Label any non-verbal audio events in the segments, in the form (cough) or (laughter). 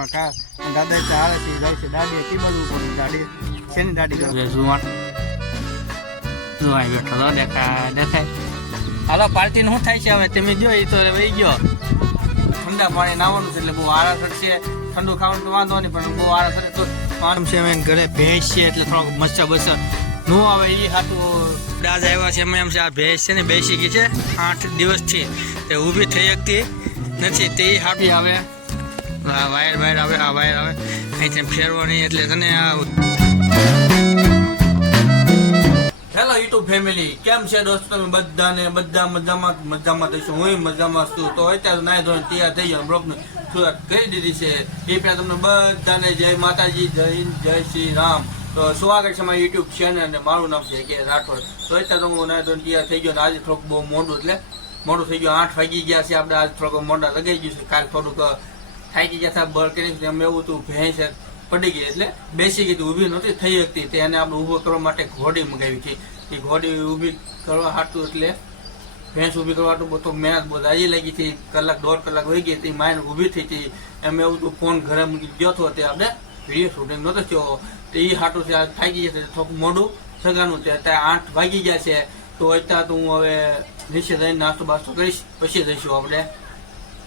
એમાં કા દાદા તો છે, જાય છે. દાદી કી બાજુ પણ દાડી શેની દાડી કરે જુવાન જુવાન બેઠો તો દેખા, દેખાય. હાલો પાર્ટી શું થાય છે હવે? તમે જો એ તો વહી ગયો. ઠંડા પાણી નાવાનું છે એટલે બહુ આળા છે ઠંડુ ખાવાનું તો વાંધો નહીં, પણ બહુ આળા તો પાણી છે એમ ઘરે ભેંસ છે એટલે થોડોક મચ્છર બચ્છરનું આવે એ હાટું દાદ આવ્યા છે, એમ એમ છે, આ ભેંસ છે ને બેસી ગઈ છે આઠ દિવસથી. તે ઊભી થઈ શકતી નથી, તે હાટી આવે. આ વાયર વાયર આવે, આ વાયર આવે. અહીંથી ફેરવો નહીં એટલે તને હેલો યુટ્યુબ ફેમિલી, કેમ છે દોસ્તો તમે બધાને? બધા મજામાં મજામાં થઈશું હું મજામાં છું. તો અત્યારે નાય ધોરણ તૈયાર થઈ ગયો બ્લોગની. શરૂઆત કરી દીધી છે? એ પહેલાં તમને બધાને જય માતાજી, જય જય શ્રી રામ. તો સ્વાગત છે મારી યુટ્યુબ ચેનલ અને મારું નામ છે કે રાઠોડ. તો અત્યારે હું નાય ધોરણ તૈયાર થઈ ગયો અને આજે થોડુંક બહુ મોડું એટલે. મોડું થઈ ગયું, આઠ વાગી ગયા છે. આપણે આજ થોડુંક મોડા લગાઈ ગયું છે. કાલ થોડુંક થાકી ગયા હતા બળ કરી એમ એવું હતું ભેંસ પડી ગઈ. એટલે બેસી ગઈ હતી, ઊભી નહોતી થઈ શકતી. તેને આપણે ઊભો કરવા માટે ઘોડી મગાવી હતી. એ ઘોડી ઊભી કરવા હાટું એટલે ભેંસ ઊભી કરવા હાટું બધું મહેનત બહુ દાજી લાગી હતી. કલાક દોઢ કલાક વહી ગઈ હતી માઇન ઊભી થઈ હતી. એમ એવું હતું ફોન ઘરે મૂકી ગયો હતો તે આપણે વીડિયો શૂટિંગ નહોતો થયો. તો એ હાટું છે આજ થાકી જશે થોડુંક મોડું સગાનું છે અત્યારે આઠ વાગી ગયા છે. તો અત્યારે તો હું હવે નીચે જઈને નાસ્તો બાસ્તો કરીશ. પછી જઈશું આપણે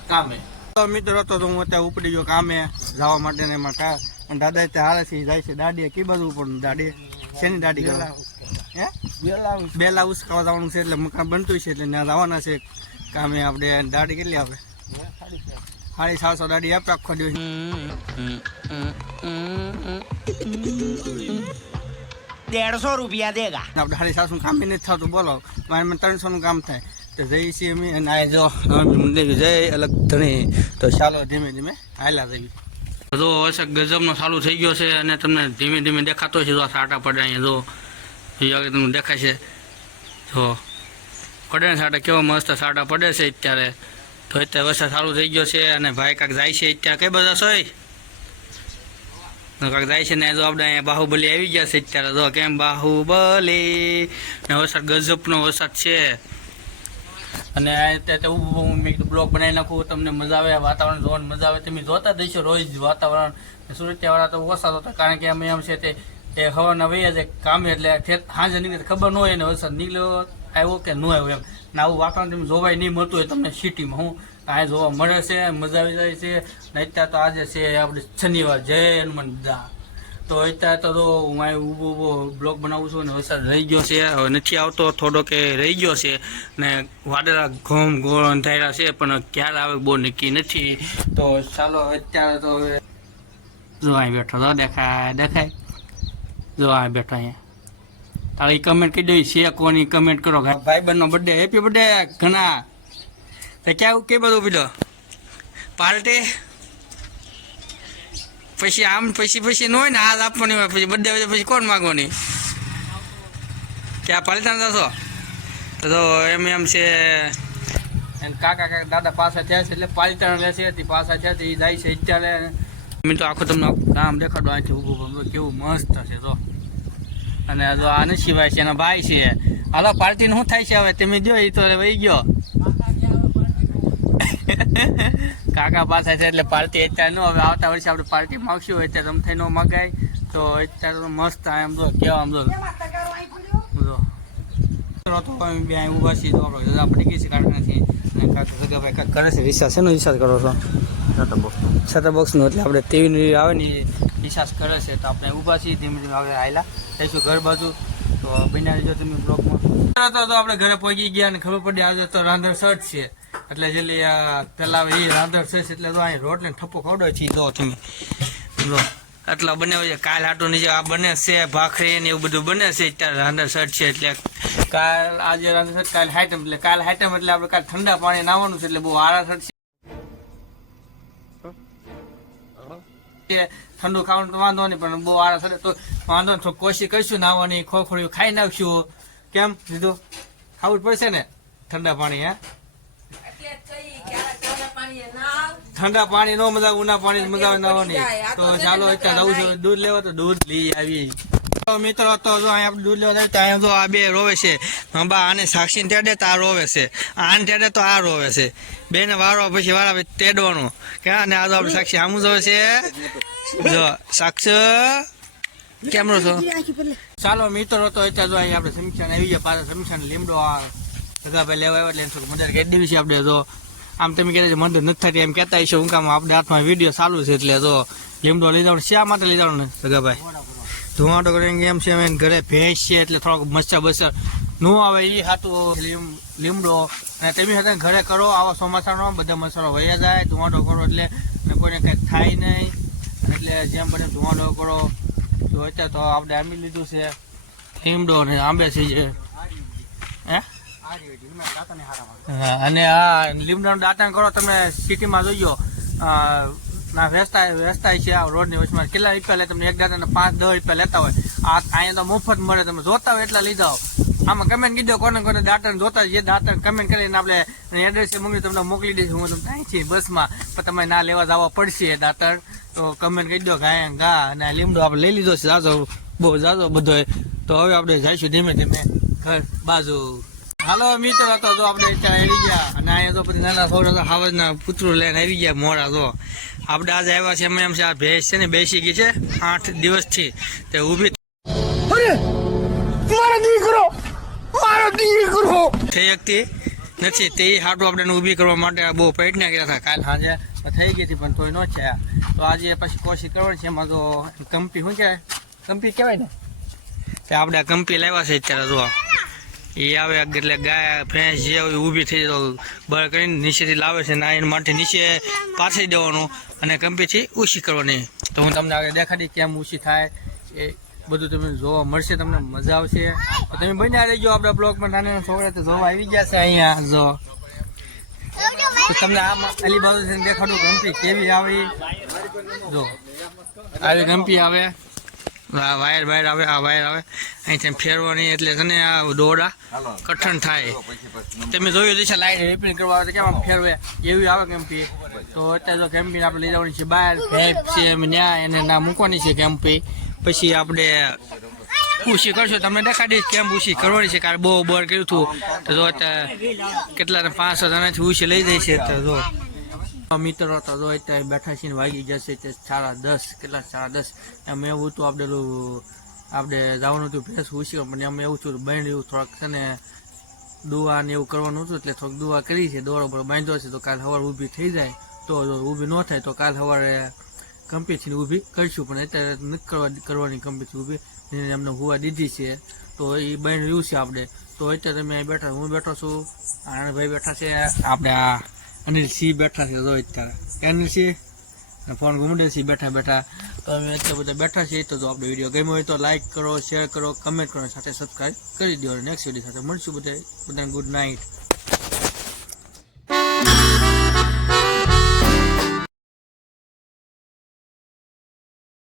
કામે. તો મિત્રો તો હું અત્યારે ઉપડી ગયો કામે જવા માટે ને એમાં કાર અને દાદા ત્યાં હારે છે જાય છે દાડીએ કી બાજુ ઉપર દાડી શેની દાડી કરવા? હે? બેલા ઉસકાવા જવાનું છે એટલે મકાન બનતું છે એટલે ત્યાં જવાના છે. કામે આપણે દાડી કેટલી આપે સાડી સાતસો દાડી આપે આખો દિવસ. દેડસો રૂપિયા દેગા. આપણે સાડી સાતસો કામ નથી થતું બોલો. મારે ત્રણસો નું કામ થાય. તો જઈએ છીએ અમે અને આ જો મંદિર જય અલગ ધણી. તો ચાલો ધીમે ધીમે હાલ્યા જઈએ. જો હશે ગજબનો થઈ ગયો છે અને તમને ધીમે ધીમે દેખાતો છે જો સાટા પડે અહીંયા, જો આગળ તમને દેખાય છે. જો પડે ને સાટા કેવો મસ્ત સાટા પડે છે અત્યારે. તો અત્યારે વરસાદ ચાલુ થઈ ગયો છે અને ભાઈ કાંક જાય છે અત્યારે. કઈ બધા સોય કાંક જાય છે ને જો આપણે અહીંયા બાહુબલી આવી ગયા છે અત્યારે. જો કેમ બાહુબલી? ને વરસાદ ગજબનો વરસાદ છે. અને અત્યારે ઊભું મેં કીધું, બ્લોગ બનાવી નાખું, તમને મજા આવે વાતાવરણ જોવાની મજા આવે. તમે જોતા દઈશો રોજ વાતાવરણ. સુરતિયાવાળા તો ઓછા હતા કારણ કે અમે એમ છે તે તે હવાના વૈયા છે કામે, એટલે સાંજે નીકળે ખબર ન હોય ને વરસાદ નીકળ્યો આવ્યો કે ન આવ્યો એમ. ને આવું વાતાવરણ તમે જોવાય નહીં મળતું હોય તમને સિટીમાં, હું આ જોવા મળે છે, મજા આવી જાય છે. ને અત્યારે તો આજે છે, આપણે શનિવાર, જય હનુમાન દા તો અત્યારે તો હું ઊભો ઊભો બ્લોગ બનાવું છું ને વરસાદ રહી ગયો છે. હવે નથી આવતો થોડો કે રહી ગયો છે ને વાદળા ઘોમ ગોળ અંધાર્યા છે, પણ ક્યારે આવે બહુ નક્કી નથી. તો ચાલો, અત્યારે તો હવે જો અહીં બેઠો તો દેખાય દેખાય. જો આ બેઠો અહીંયા. તારી કમેન્ટ કહી દઈ છે કોની કમેન્ટ કરો. ભાઈ બહેનનો બર્થડે હેપી બર્થડે ઘણા. તો ક્યાં કે બધું પીધો પાર્ટી? પછી આમ પછી પછી ન હોય ને આજ આપવાની હોય. પછી બર્થડે હોય પછી કોણ માગવાની? ક્યાં પાલિતાન જશો? તો જો એમ એમ છે. અને કાકા કાકા દાદા પાછા થયા છે એટલે પાલિતાણ લે છે. પાછા થયા છે એ જાય છે અત્યારે. મેં તો આખું તમને કામ દેખાડો આથી ઊભું કેવું મસ્ત છે તો. અને જો આ સિવાય છે એના ભાઈ છે. હાલો પાર્ટીનું શું થાય છે હવે? તમે જો એ તો હવે વહી ગયો. (laughs) કાકા પાસે છે એટલે પાર્ટી અત્યારે નો હવે આવતા વર્ષે આપણે પાર્ટી માગશું. અત્યારે રમથાઈ નો મગાય. તો અત્યારે તો મસ્ત એમ જો કેવા આમ જો જો તો બે ઊભા છીએ. તો આપણે કાકા સગાભાઈ કાંઈક કરે છે. રિસાર્જ શેનો રિસાર્જ કરો છો? સેટર બોક્સનું એટલે આપણે ટીવી આવે ને રિસાર્જ કરે છે. તો આપણે ઊભા છીએ. ધીમે ધીમે આપણે આવેલા જઈશું ઘર બાજુ. તો બન્યા રહેજો તમે બ્લોકમાં તો તો આપણે ઘરે પહોંચી ગયા અને ખબર પડી આજે તો રાંધણ શર્ટ છે. એટલે આ પેલા એ રાંધણ શર્ટ એટલે તો અહીં રોટલી ઠપ્પો ખવડાવે છે જો તમે. જો, આટલા બને છે. કાલ હાટું નીચે આ બને છે, ભાખરી ને એવું બધું બને છે, અત્યારે રાંધણ શર્ટ છે, એટલે કાલ આજે રાંધણ શર્ટ કાલ હાઈટમ એટલે કાલ હાઈટમ એટલે આપણે કાલ ઠંડા પાણી નાવાનું છે, એટલે બહુ આરા શર્ટ છે ઠંડુ ખાવાનું તો વાંધો નહીં, પણ બહુ આરા શર્ટ તો વાંધો નહીં થોડું કોશી કરીશું નાવાની ખોખડ્યું, ખાઈ નાખશું. કેમ? લીધું? ખાવું જ પડશે ને? ઠંડા પાણી હે? ઠંડા પાણી નો મજા ઉના પાણી મજા નવાની. તો ચાલો અત્યારે જવું છે દૂધ લેવા તો દૂધ લઈ આવી તો મિત્રો તો જો અહીંયા દૂધ લેવા જાય તો જો આ બે રોવે છે. બા આને સાક્ષી તેડે તો આ રોવે છે. આને તેડે તો આ રોવે છે. બે ને વારો પછી વાળા પછી તેડવાનું. કે અને આ તો આપણે સાક્ષી આમ જોવે છે. જો સાક્ષ કેમ રહો છો? ચાલો મિત્રો તો અત્યારે જો અહીંયા આપણે સમીક્ષા આવી ગયા પાછા સમીક્ષા લીમડો આ ભાઈ લેવા આવ્યા એટલે મજા કહી દેવી છે આપણે જો. આમ તમે કહેતા મંદિર નથી થતી એમ કહેતા હશો. હું કામ આપણે હાથમાં વીડિયો ચાલુ છે એટલે તો લીમડો લઈ જવાનું શા માટે લઈ જવાનું સગાભાઈ? ધુમાડો કરીને એમ છે અમે ઘરે ભેંસ છે એટલે થોડોક મચ્છર બચ્છર ન આવે એ હાટું લીમ, લીમડો. અને તમે સાથે ઘરે કરો, આવા ચોમાસાનો, બધા મચ્છરો વયા જાય ધુમાડો કરો એટલે કોઈને કંઈક થાય નહીં. એટલે જેમ બને ધુમાડો કરો. જો અત્યારે તો આપણે આંબી લીધું છે, લીમડો અને આંબે છે અને આ લીમડાનું દાંતણ કરો, તમે સિટીમાં જોઈજો ના, વેચતા વેચતા છે આ રોડની વચમાં. કેટલા રૂપિયા લે તમને? એક દાંતના પાંચ, દસ રૂપિયા લેતા હોય. આ અહીંયા તો મફત મળે, તમે જોતા હોય એટલા લીધા આમાં કમેન્ટ કીધો, કોને કોને દાંતણ જોતા જે દાંતણ કમેન્ટ કરીને આપણે એડ્રેસ મોકલી, તમને મોકલી દઈશું. હું તમને અહીં બસમાં, પણ તમારે ના લેવા જવા પડશે દાંતણ. તો કમેન્ટ કહી દો, ગાય ગા અને લીમડો આપણે લઈ લીધો છે. જાજો, બહુ જાજો બધો તો હવે આપણે જઈશું ધીમે ધીમે ઘર બાજુ. હાલો મિત્ર હતો તો આપણે ત્યાં આવી ગયા અને અહીંયા તો પછી નાના છોકરા હાવજના પુત્રો લઈને આવી ગયા મોડા તો આપણે આજે આવ્યા છે એમ એમ છે આ ભેંસ છે ને બેસી ગઈ છે આઠ દિવસથી. તે ઊભી થઈ શકતી નથી. તે હાટું આપણે ઊભી ઊભી કરવા માટે બહુ પ્રયત્ન કર્યા હતા. કાલ સાંજે થઈ ગઈ હતી પણ તોય ન છે તો આજે પછી કોશિશ કરવાની છે એમાં તો કંપી શું કહેવાય? કંપી કહેવાય ને? આપણે કંપી લાવ્યા છે અત્યારે જો એ આવે એટલે ગાય, ભેંસ જે હોય ઊભી થઈ તો બળ કરીને નીચેથી લાવે છે ના એના માટે નીચે પાછી દેવાનું અને કંપીથી ઊંચી કરવાની. તો હું તમને આગળ દેખાડી કેમ ઓછી થાય. એ બધું તમને જોવા મળશે, તમને મજા આવશે. તો તમે બન્યા રહેજો આપણા બ્લોગમાં. નાના નાના છોકરા તો જોવા આવી ગયા છે અહીંયા, જો. તમને આ અલી બાજુ દેખાડું ગમતી કેવી આવી. જો. આવી ગમતી આવે. આ વાયર વાયર આવે આ વાયર આવે. અહીંથી ફેરવાની એટલે છે ને આ દોડા કઠણ થાય. તમે જોયું છે લાઈટ રિપેરિંગ કરવા આવે તો કેમ ફેરવે? એવી આવે કેમ્પી તો અત્યારે તો કેમ્પી આપણે લઈ જવાની છે બહાર. ભેપ છે એમ ન્યા એને ના મૂકવાની છે કેમ્પી પછી આપણે ઉછી કરશો. તમને દઈશ કેમ ઉછી કરવાની છે. કારણ બહુ બોર કર્યું હતું. તો જો અત્યારે કેટલા પાંચસો જણાથી ઉછી લઈ જાય છે. તો જો. મિત્રો તો જો અત્યારે બેઠા છીએ વાગી જશે તે સાડા દસ, કેટલા સાડા દસ. એમ એવું હતું, આપણે આપણે જવાનું હતું ભેંસ ઉછી પણ એમ એવું બહેન એવું થોડાક છે ને દુવા ને એવું કરવાનું હતું, એટલે થોડુંક દુવા કરી છે, દોરો પર બાંધ્યો છે, તો કાલ સવારે ઊભી થઈ જાય, તો ઊભી ન થાય, તો કાલ સવારે કંપનીથી ઊભી કરીશું, પણ અત્યારે નથી કરવા, કરવાની કંપનીથી ઊભી એમને હુવા દીધી છે, તો એ રહ્યું છે આપણે. તો અત્યારે અમે બેઠા, હું બેઠો છું આણંદભાઈ બેઠા છે, આપણે આ અનિલ સિંહ બેઠા છે જો અત્યારે. કે અનિલ સિંહ? ફોન ઘૂમડે સિંહ બેઠા બેઠા. તો અમે બધા બેઠા છીએ, તો જો આપણે વીડિયો ગમ્યો હોય તો લાઈક કરો શેર કરો કમેન્ટ કરો, સાથે સબસ્ક્રાઈબ કરી દો અને નેક્સ્ટ વીડિયો સાથે મળશું બધા બધાને ગુડ નાઇટ